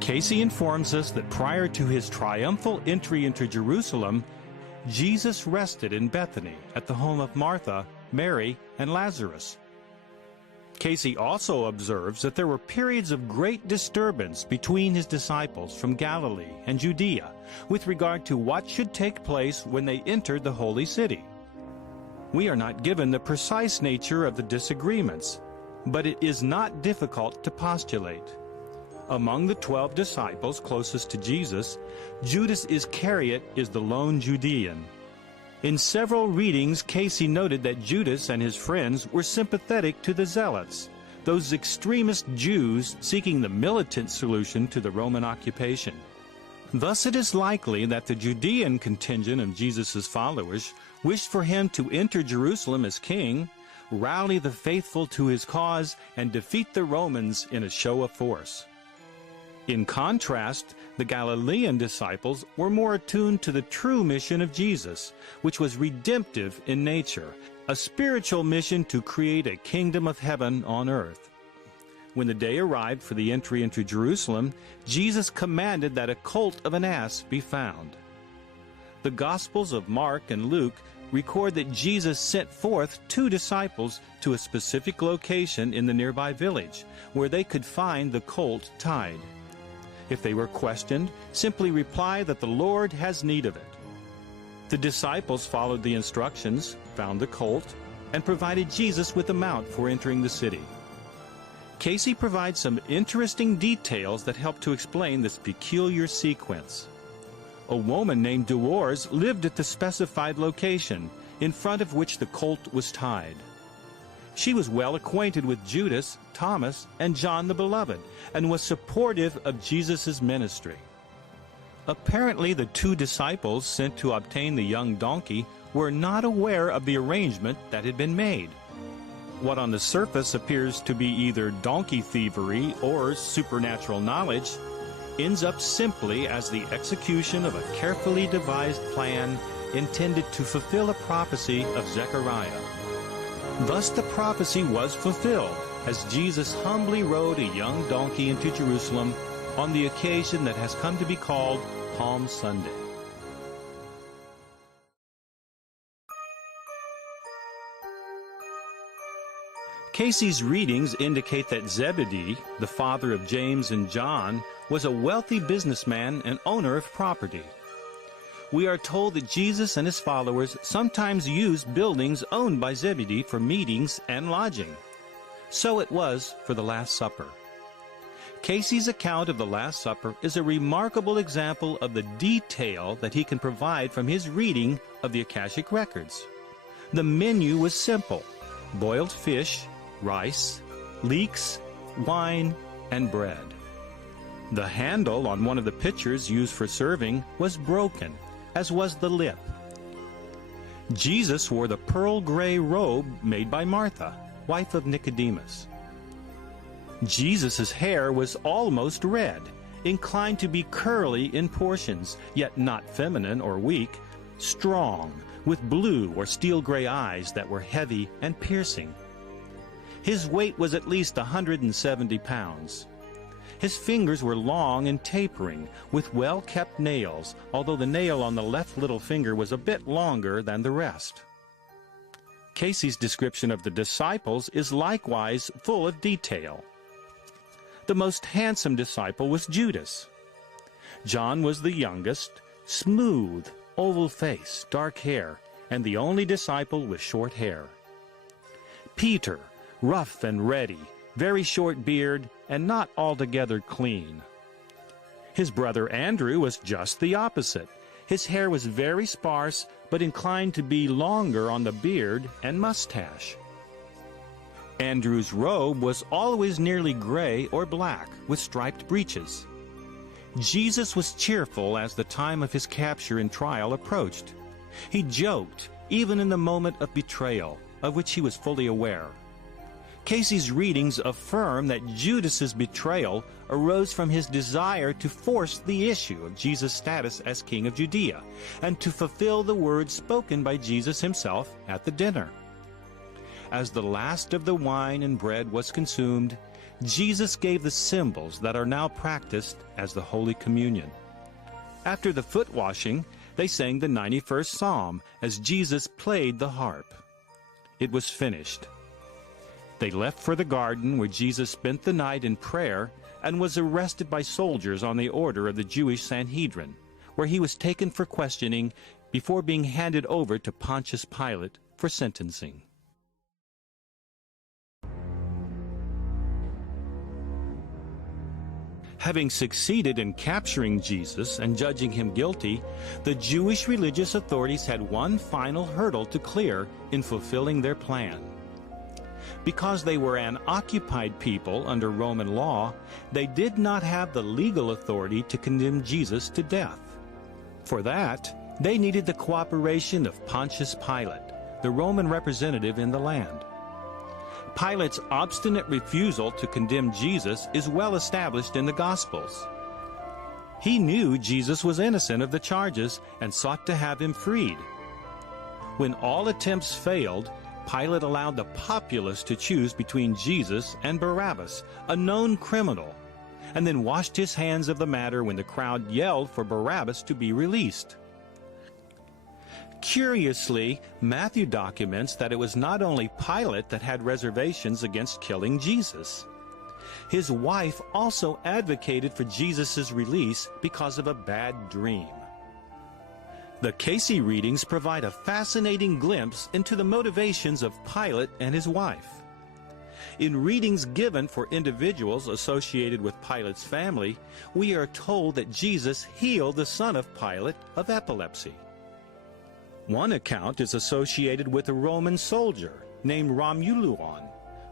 Casey informs us that prior to his triumphal entry into Jerusalem, Jesus rested in Bethany at the home of Martha, Mary, and Lazarus. Casey also observes that there were periods of great disturbance between his disciples from Galilee and Judea with regard to what should take place when they entered the holy city. We are not given the precise nature of the disagreements, but it is not difficult to postulate. Among the 12 disciples closest to Jesus, Judas Iscariot is the lone Judean. In several readings, Casey noted that Judas and his friends were sympathetic to the Zealots, those extremist Jews seeking the militant solution to the Roman occupation. Thus it is likely that the Judean contingent of Jesus' followers wished for him to enter Jerusalem as king, rally the faithful to his cause, and defeat the Romans in a show of force. In contrast, the Galilean disciples were more attuned to the true mission of Jesus, which was redemptive in nature, a spiritual mission to create a kingdom of heaven on earth. When the day arrived for the entry into Jerusalem, Jesus commanded that a colt of an ass be found. The Gospels of Mark and Luke record that Jesus sent forth 2 disciples to a specific location in the nearby village, where they could find the colt tied. If they were questioned, simply reply that the Lord has need of it. The disciples followed the instructions, found the colt, and provided Jesus with a mount for entering the city. Casey provides some interesting details that help to explain this peculiar sequence. A woman named Dolores lived at the specified location, in front of which the colt was tied. She was well acquainted with Judas, Thomas, and John the Beloved, and was supportive of Jesus' ministry. Apparently, the 2 disciples sent to obtain the young donkey were not aware of the arrangement that had been made. What on the surface appears to be either donkey thievery or supernatural knowledge ends up simply as the execution of a carefully devised plan intended to fulfill a prophecy of Zechariah. Thus the prophecy was fulfilled as Jesus humbly rode a young donkey into Jerusalem on the occasion that has come to be called Palm Sunday. Casey's readings indicate that Zebedee, the father of James and John, was a wealthy businessman and owner of property. We are told that Jesus and his followers sometimes used buildings owned by Zebedee for meetings and lodging. So it was for the Last Supper. Casey's account of the Last Supper is a remarkable example of the detail that he can provide from his reading of the Akashic records. The menu was simple: boiled fish, rice, leeks, wine, and bread. The handle on one of the pitchers used for serving was broken, as was the lip. Jesus wore the pearl gray robe made by Martha, wife of Nicodemus. Jesus' hair was almost red, inclined to be curly in portions, yet not feminine or weak, strong, with blue or steel gray eyes that were heavy and piercing. His weight was at least 170 pounds. His fingers were long and tapering, with well-kept nails, although the nail on the left little finger was a bit longer than the rest. Casey's description of the disciples is likewise full of detail. The most handsome disciple was Judas. John was the youngest, smooth, oval face, dark hair, and the only disciple with short hair. Peter, rough and ready, very short beard, and not altogether clean. His brother Andrew was just the opposite. His hair was very sparse, but inclined to be longer on the beard and mustache. Andrew's robe was always nearly gray or black, with striped breeches. Jesus was cheerful as the time of his capture and trial approached. He joked, even in the moment of betrayal, of which he was fully aware. Casey's readings affirm that Judas's betrayal arose from his desire to force the issue of Jesus' status as king of Judea and to fulfill the words spoken by Jesus himself at the dinner. As the last of the wine and bread was consumed, Jesus gave the symbols that are now practiced as the Holy Communion. After the foot washing, they sang the 91st Psalm as Jesus played the harp. It was finished. They left for the garden where Jesus spent the night in prayer and was arrested by soldiers on the order of the Jewish Sanhedrin, where he was taken for questioning before being handed over to Pontius Pilate for sentencing. Having succeeded in capturing Jesus and judging him guilty, the Jewish religious authorities had one final hurdle to clear in fulfilling their plan. Because they were an occupied people under Roman law, they did not have the legal authority to condemn Jesus to death. For that, they needed the cooperation of Pontius Pilate, the Roman representative in the land. Pilate's obstinate refusal to condemn Jesus is well established in the Gospels. He knew Jesus was innocent of the charges and sought to have him freed. When all attempts failed, Pilate allowed the populace to choose between Jesus and Barabbas, a known criminal, and then washed his hands of the matter when the crowd yelled for Barabbas to be released. Curiously, Matthew documents that it was not only Pilate that had reservations against killing Jesus. His wife also advocated for Jesus' release because of a bad dream. The Casey readings provide a fascinating glimpse into the motivations of Pilate and his wife. In readings given for individuals associated with Pilate's family, we are told that Jesus healed the son of Pilate of epilepsy. One account is associated with a Roman soldier named Romuluan,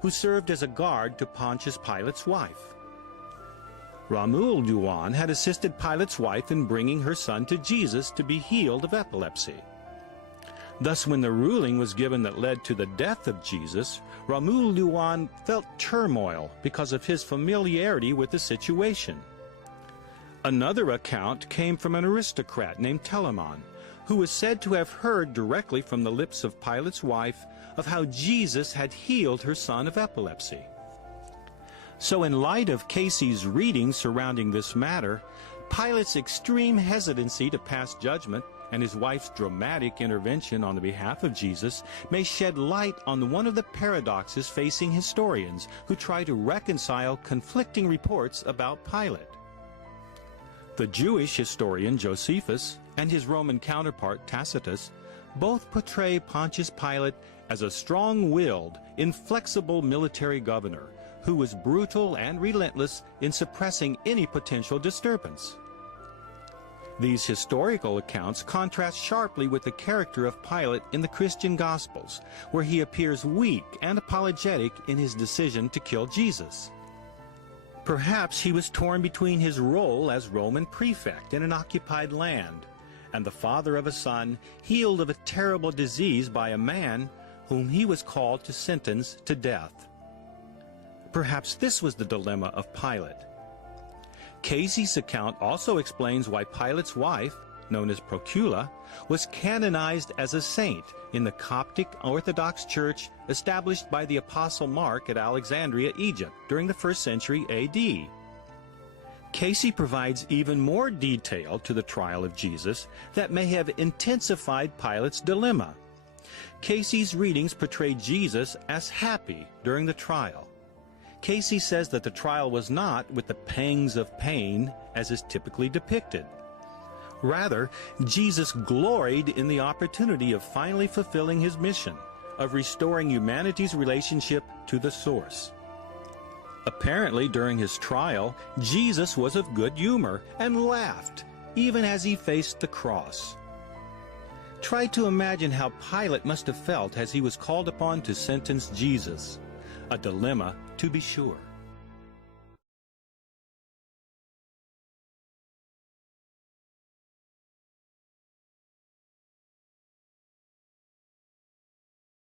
who served as a guard to Pontius Pilate's wife. Romuluan had assisted Pilate's wife in bringing her son to Jesus to be healed of epilepsy. Thus, when the ruling was given that led to the death of Jesus, Romuluan felt turmoil because of his familiarity with the situation. Another account came from an aristocrat named Telamon, who was said to have heard directly from the lips of Pilate's wife of how Jesus had healed her son of epilepsy. So in light of Casey's reading surrounding this matter, Pilate's extreme hesitancy to pass judgment and his wife's dramatic intervention on the behalf of Jesus may shed light on one of the paradoxes facing historians who try to reconcile conflicting reports about Pilate. The Jewish historian Josephus and his Roman counterpart Tacitus both portray Pontius Pilate as a strong-willed, inflexible military governor who was brutal and relentless in suppressing any potential disturbance. These historical accounts contrast sharply with the character of Pilate in the Christian Gospels, where he appears weak and apologetic in his decision to kill Jesus. Perhaps he was torn between his role as Roman prefect in an occupied land and the father of a son healed of a terrible disease by a man whom he was called to sentence to death. Perhaps this was the dilemma of Pilate. Casey's account also explains why Pilate's wife, known as Procula, was canonized as a saint in the Coptic Orthodox Church established by the Apostle Mark at Alexandria, Egypt, during the 1st century A.D. Casey provides even more detail to the trial of Jesus that may have intensified Pilate's dilemma. Casey's readings portray Jesus as happy during the trial. Casey says that the trial was not with the pangs of pain as is typically depicted. Rather, Jesus gloried in the opportunity of finally fulfilling his mission, of restoring humanity's relationship to the source. Apparently, during his trial, Jesus was of good humor and laughed, even as he faced the cross. Try to imagine how Pilate must have felt as he was called upon to sentence Jesus. A dilemma, to be sure.